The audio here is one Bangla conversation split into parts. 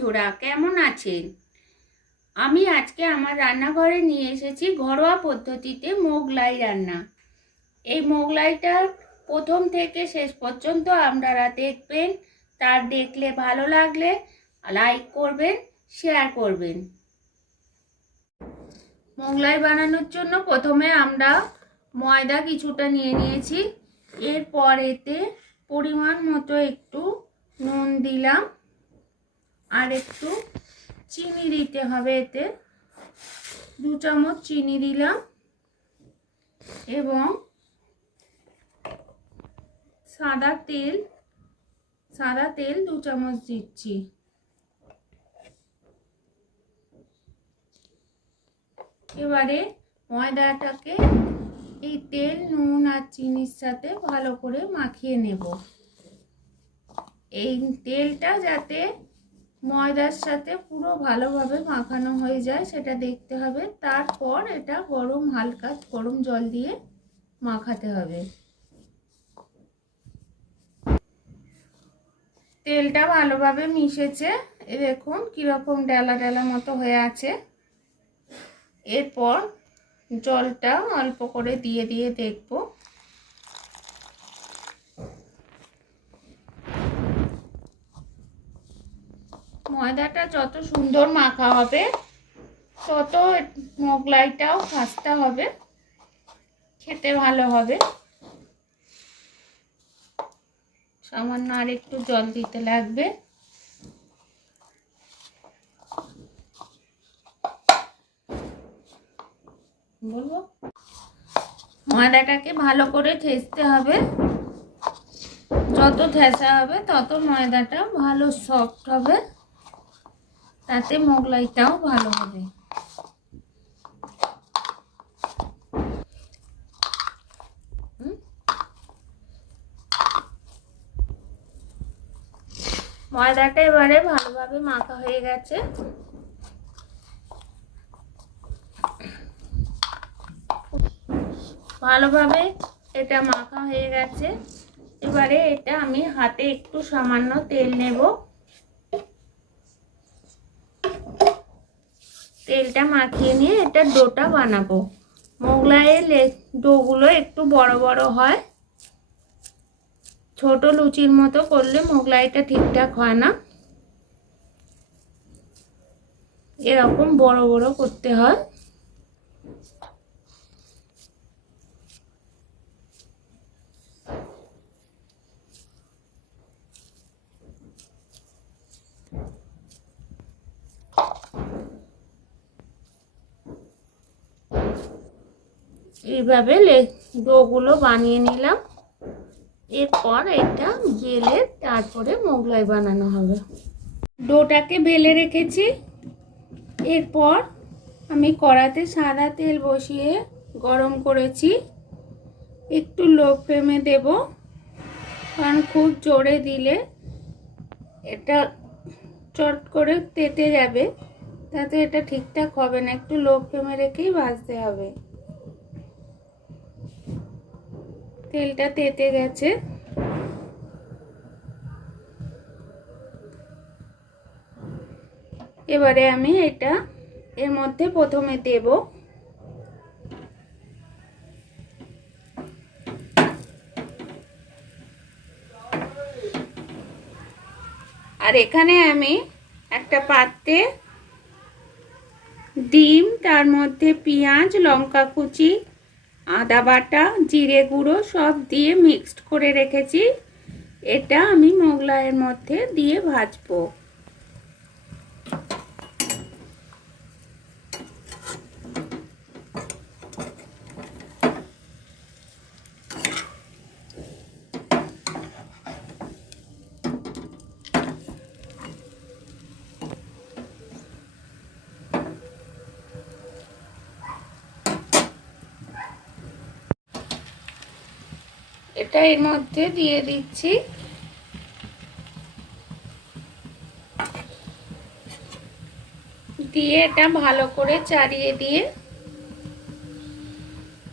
বন্ধুরা, কেমন আছেন? আমি আজকে আমার রান্নাঘরে নিয়ে এসেছি ঘরোয়া পদ্ধতিতে মোগলাই রান্না। এই মোগলাইটা প্রথম থেকে শেষ পর্যন্ত আপনারা দেখবেন। তার দেখলে ভালো লাগলে লাইক করবেন, শেয়ার করবেন। মোগলাই বানানোর জন্য প্রথমে আমরা ময়দা কিছুটা নিয়ে নিয়েছি। এরপর এতে পরিমাণ মতো একটু নুন দিলাম, আর একটু চিনি দিতে হবে। এতে 2 চামচ চিনি দিলাম এবং সাদা তেল 2 চামচ দিচ্ছি। এবারে ময়দাটাকে এই তেল, নুন আর চিনির সাথে ভালো করে মাখিয়ে নেব। এই তেলটা যাতে ময়দার সাথে পুরো ভালোভাবে মাখানো হয়ে যায় সেটা দেখতে হবে। তারপর এটা হালকা গরম জল দিয়ে মাখাতে হবে। তেলটা ভালোভাবে মিশেছে, এ দেখুন কিরকম ডালা ডালা মতো হয়ে আছে। এরপর জলটা অল্প করে দিয়ে দিয়ে দেখব। ময়দাটা যত সুন্দর মাখা হবে তত মোগলাইটাও খাস্তা হবে, খেতে ভালো হবে। সামান্য আর একটু জল দিতে লাগবে। বলবো ময়দাটাকে ভালো করে ঠেসতে হবে। যত ঠেসা হবে তত ময়দাটা ভালো সফট হবে, তাতে মোগলাইটাও ভালো হবে। ময়দাটা এবারে ভালোভাবে মাখা হয়ে গেছে। ভালোভাবে এটা মাখা হয়ে গেছে। এবারে এটা আমি হাতে একটু সামান্য তেল নেব। তেলটা মাখিয়ে নিয়ে এটা ডোটা বানাবো। মোগলাইয়ের ডোগুলো একটু বড় বড় হয়, ছোট লুচির মতো করলে মোগলাইটা ঠিকঠাক হয় না। এরকম বড় বড় করতে হয়। এইভাবে ডোগুলো বানিয়ে নিলাম। এরপর এটা বেলে তারপরে মোগলাই বানানো হবে। ডোটাকে বেলে রেখেছি। এরপর আমি কড়াতে সাদা তেল বসিয়ে গরম করেছি। একটু লো ফ্লেমে দেব, কারণ খুব জোরে দিলে এটা চট করে তেতে যাবে, তাতে এটা ঠিকঠাক হবে না। একটু লো ফ্লেমে রেখেই ভাজতে হবে। তেলটা তেতে গেছে। এবারে আমি এটা এর মধ্যে প্রথমে দেব। আর এখানে আমি একটা পাত্রে ডিম, তার মধ্যে পেঁয়াজ, লঙ্কা কুচি, আদা বাটা, জিরে গুঁড়ো সব দিয়ে মিক্সড করে রেখেছি। এটা আমি মোগলাইয়ের মধ্যে দিয়ে ভাজবো। এটা এর মধ্যে দিয়ে দিচ্ছি। দিয়ে এটা ভালো করে চাড়িয়ে দিয়ে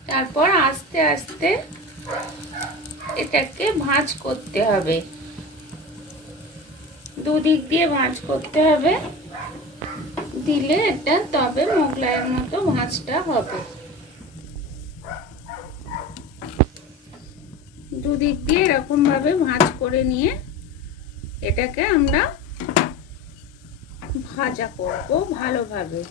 তারপর আস্তে আস্তে এটাকে ভাঁজ করতে হবে। দুদিক দিয়ে ভাঁজ করতে হবে, দিলে এটা তবে মোগলাইয়ের মতো ভাঁজটা হবে। দুদিক দিয়ে এরকম ভাবে ভাঁজ করে নিয়ে এটাকে আমরা ভাজা করব ভালোভাবে।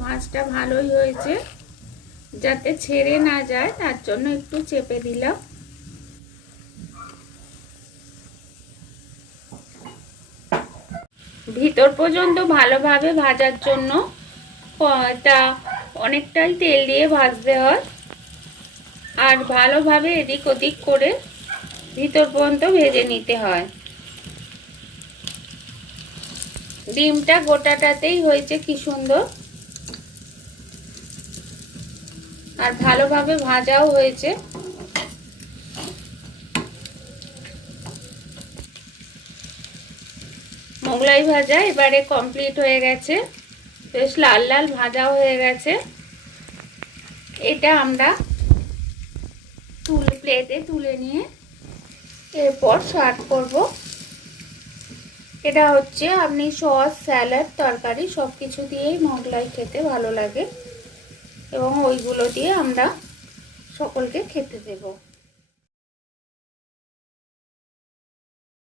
ভাঁজটা ভালোই হয়েছে, যাতে ছেড়ে না যায় তার জন্য একটু চেপে দিলাম। ভিতর পর্যন্ত ভালোভাবে ভাজার জন্য এটা অনেকটাই তেল দিয়ে ভাজতে হয়, আর ভালোভাবে এদিক ওদিক করে ভিতর পর্যন্ত ভেজে নিতে হয়। ডিমটা গোটাটাতেই হয়েছে কি সুন্দর, আর ভালোভাবে ভাজাও হয়েছে। মোগলাই ভাজা এবারে কমপ্লিট হয়ে গেছে, বেশ লাল লাল ভাজাও হয়ে গেছে। এটা আমরা প্লেটে তুলে নিয়ে এরপর সার্ভ করব। এটা হচ্ছে আপনি সস, স্যালাড, তরকারি সব কিছু দিয়েই মোগলাই খেতে ভালো লাগে, এবং ওইগুলো দিয়ে আমরা সকলকে খেতে দেব।